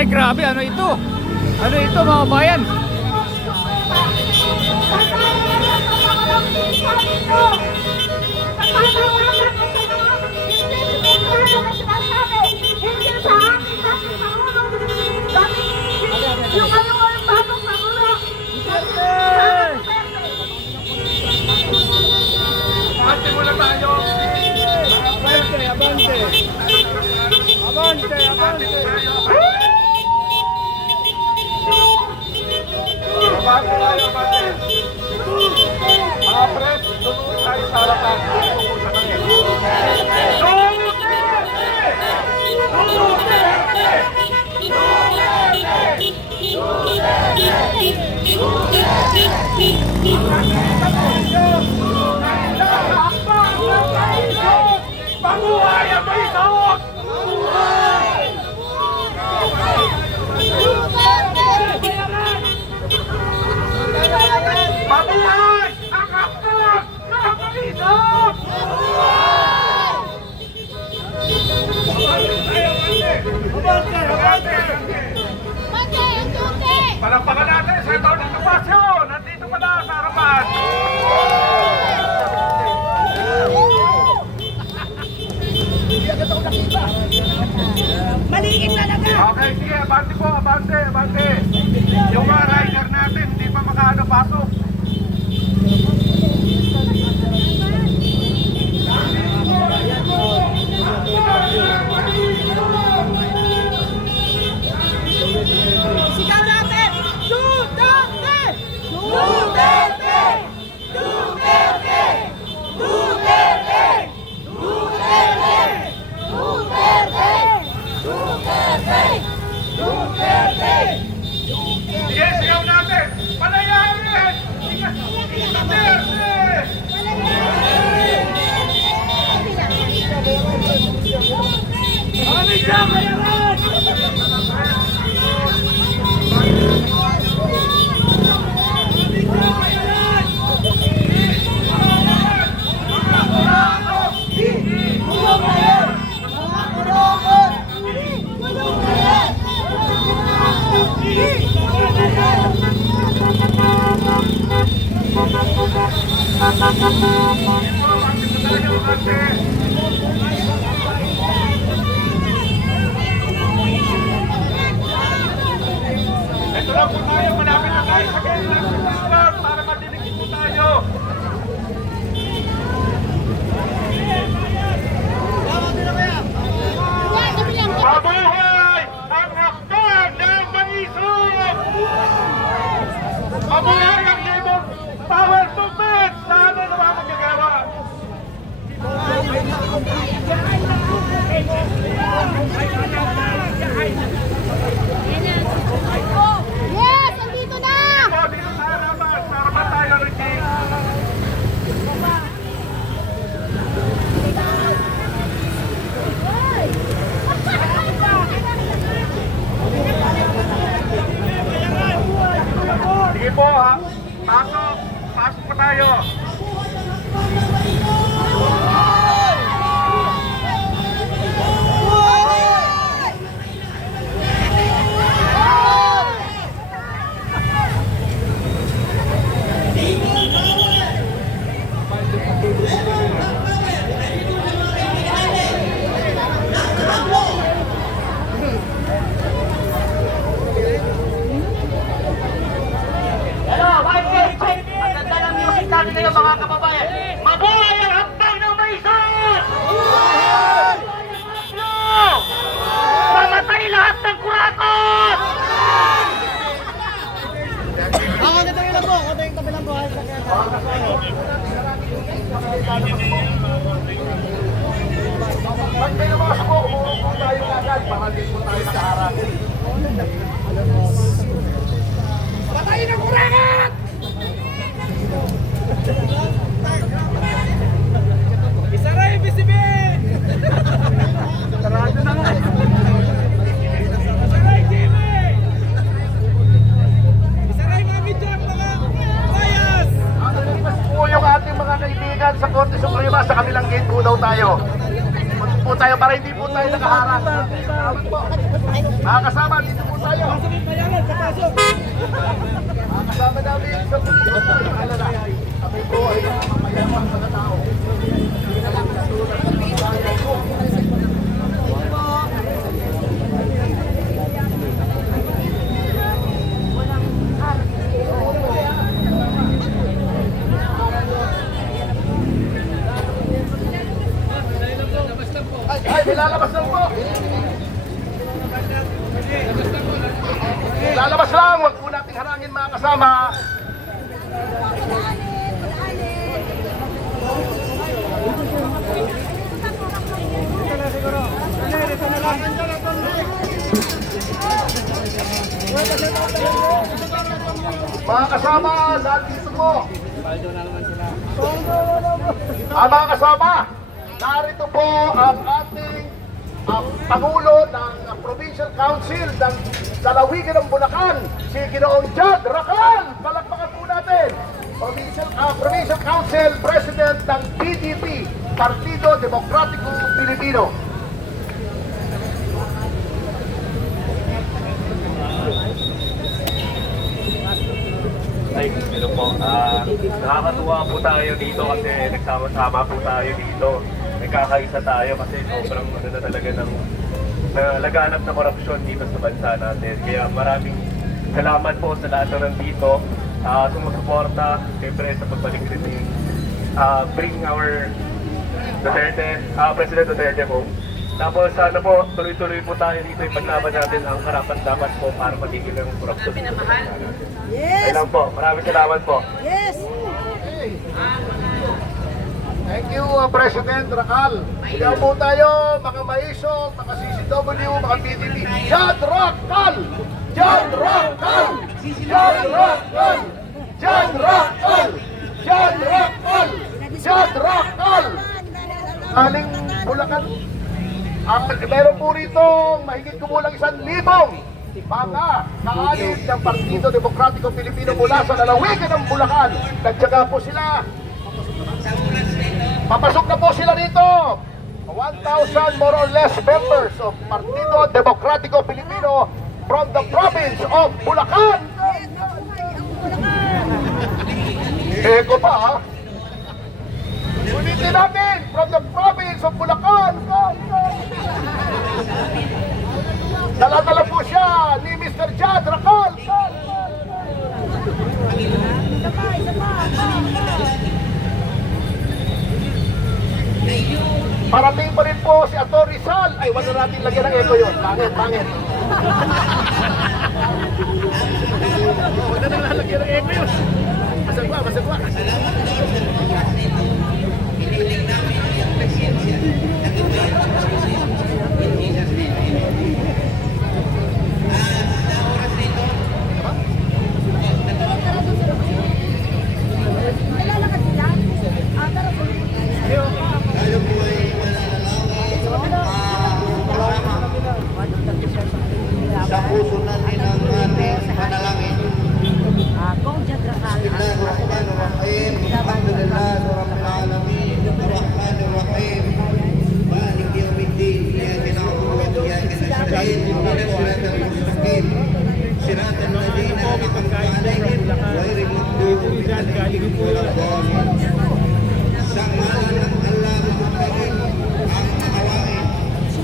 Ay, grabe. Ano ito? Ano ito, mga bayan? Abante muna tayo. Abante, abante. Abante, abante. Abante tayo, abante. Mga pres, doon tayo sa harapan. Sa Pabuhay ang may sahot! Pabuhay ang hapon ng Panginoon! Abante! Abante! Palampakan natin sa ito ng Topacio! Nandito pala sa harapan! Maliit talaga! Okay, sige, abante po, abante, abante. Yung mga rider natin, hindi pa makaano pasok. Sigaw natin! Duterte! Duterte! Duterte! Duterte! Duterte! Duterte! Duterte! Duterte! Sige, sigaw natin! Palayain! Duterte! Ano siya, bayaran! Ito lang po tayo, malapit na tayo sa kailangan para madinig po tayo. Mabuhay ang hakbang ng maisog! Mabuhay ang libong power movement! Sana naman magagawa! Yes! Andito na! O, dito tayo naman para ba tayo Ricky? Sige po ha, pasok! Pasok pa tayo! Natin kayo mga kababayan. Mabuhay ang hakbang ng maisog! Mamatay lahat ng kurakot! Konti lang po, konti yung tabi lang po. Pag may namasok po, umurong po tayo agad para din po tayo sa harap. Patayin ang kurangat! Isara yung bisibin! Sarado na nga. Isara yung TV! Isara yung mga video ang mga bias! Mas po yung ating mga kaibigan sa Korte Suprema sa kabilang gate po daw tayo. Punta po tayo para hindi po tayo nakaharap. Mga kasama, dito po tayo. Pasok yung bayaran, papasok. Mga kasama namin sa pulido. Kami po ay mga mamayamang mga tao. Hindi na lang katulad ng mga bayan ko. Ay, nilalabas lang po. Lalabas lang, wag po nating harangin mga kasama. Mga kasama, nandito po. Mga kasama, narito po ang ating Pangulo ng Provincial Council ng Lalawigan ng Bulacan, si Ginoong Jad Racal. Palakpakan po natin. Provincial Council President ng PDP, Partido Demokratiko Pilipino. Ay, hello po. Nakakatuwa po tayo dito kasi nagsama-sama po tayo dito. Nagkakaisa tayo kasi sobrang ano na talaga ng laganap na korupsyon dito sa bansa natin. Kaya maraming salamat po sa lahat na nandito, sumusuporta, siyempre sa pagbalik rin ni Bring Our Duterte, President Duterte po. Tapos sana po, tuloy-tuloy po tayo dito, ipaglaban natin ang karapat-dapat po para matigil ang korupsyon. Yes! Ayun lang po, maraming salamat po. Yes! Thank you, President Racal. Sigaw po tayo, mga maisog, mga CCW, mga PDP. Jad Racal! Jad Racal! Jad Racal! Jad Racal! Jad Racal! Jad Racal! Aling Bulacan. Meron po rito mahigit kumulang 1,000 mga kaalis ng Partido Demokratiko Pilipino mula sa lalawigan ng Bulacan. Nagtyaga po sila. Papasok na po sila rito. 1,000 more or less members of Partido Demokratiko Pilipino from the province of Bulacan. Eko pa ha. Ulitin natin from the province of Bulacan. Dala-dala po siya ni Mr. Jad Racal. Parating pa rin po si Ato Rizal. Ay, wala natin lagyan ng echo yun. Pangit, pangit. Wala na lalagyan ng echo yun. Masagwa, masagwa. Sa puso natin ang ating panalangin. Bismillahirrahmanirrahim. Alhamdulillah rabbil alamin. Arrahmanirrahim. Maliki yaumiddin. Iyyaka na'budu wa iyyaka nasta'in. Ihdinas siratal mustaqim. Siratal ladzina an'amta 'alaihim ghairil maghdubi 'alaihim waladdallin. Sa ngalan ng Allah Mahabagin ang mahawain.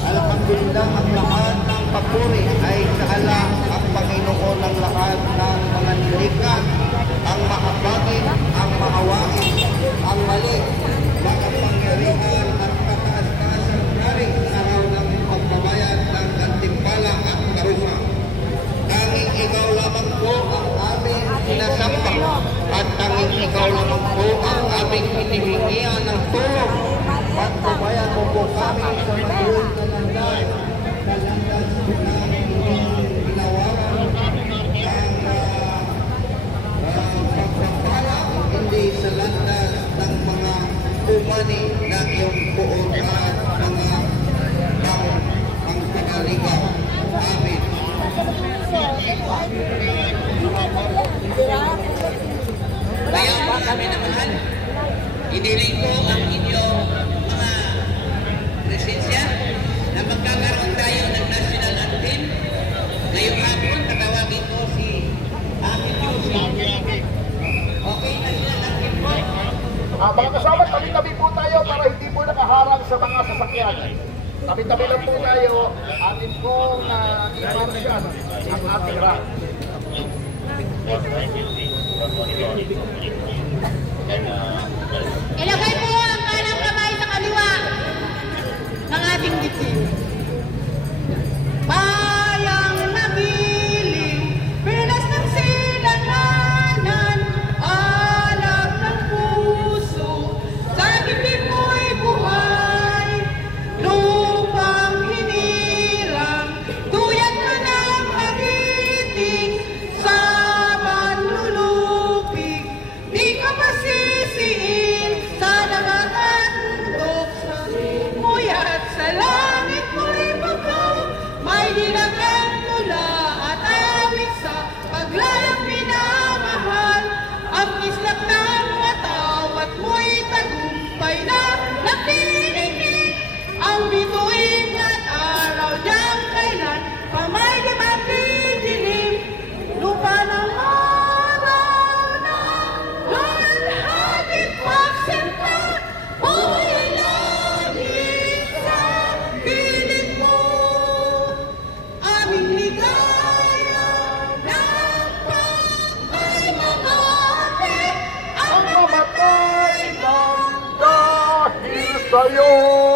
Alhamdulillah, ang lahat ng papuri ay sa Allah, ang Panginoon ng lahat ng mga nilikha, ang mahabagin, ang mahawain, ang mali, makapangyarihan at kataas-taasan galing sa araw ng pagbabayad ng gantimpala at karusa. Tanging ikaw lamang po ang aming sinasampa at tanging ikaw lamang po ang aming hinihingian ng tulong. Pagbabayan mo po kami sa mabuhay na landas, sa landas namin ginawaran ang pagpapala, hindi sa landas ng mga umani na iyong buong at mga taon ang pinaligaw. Amen. Kaya marami naman, iniling ko ang inyong mga presensya na magkakaroon tayo ng national anthem Ngayong hapon, tatawagin ko si Ate Juicy. Okay na sila ng report. Mga kasama, tabi-tabi po tayo para hindi po nakaharang sa mga sasakyan. Tabi-tabi lang po tayo, atin pong i-martian ang ating rank. Ilagay po ang kanang kamay sa kaliwa ng ating dibdib. Bayang nagiling, pinas ng sinananan, alam ng puso, sa dibdib mo'y buhay. Lupang hinirang, tuyat ka ng magiting, sa manlulupig, di ka masisiin, sa dagat at bundok, sa mo'y at sa langit mo'y bagaw, may dilagang tula at awit sa paglayang pinamahal, ang islap ng mataw at mo'y tagumpay na nakikinig, ang bituin at araw niyang kailan pa may di mapidilim, lupa ng araw na lalhatit magsinta, buhay langit sa piling mo, aming ligaya ng pag-ay mamati, Ang mamatay ng dahil sa'yo.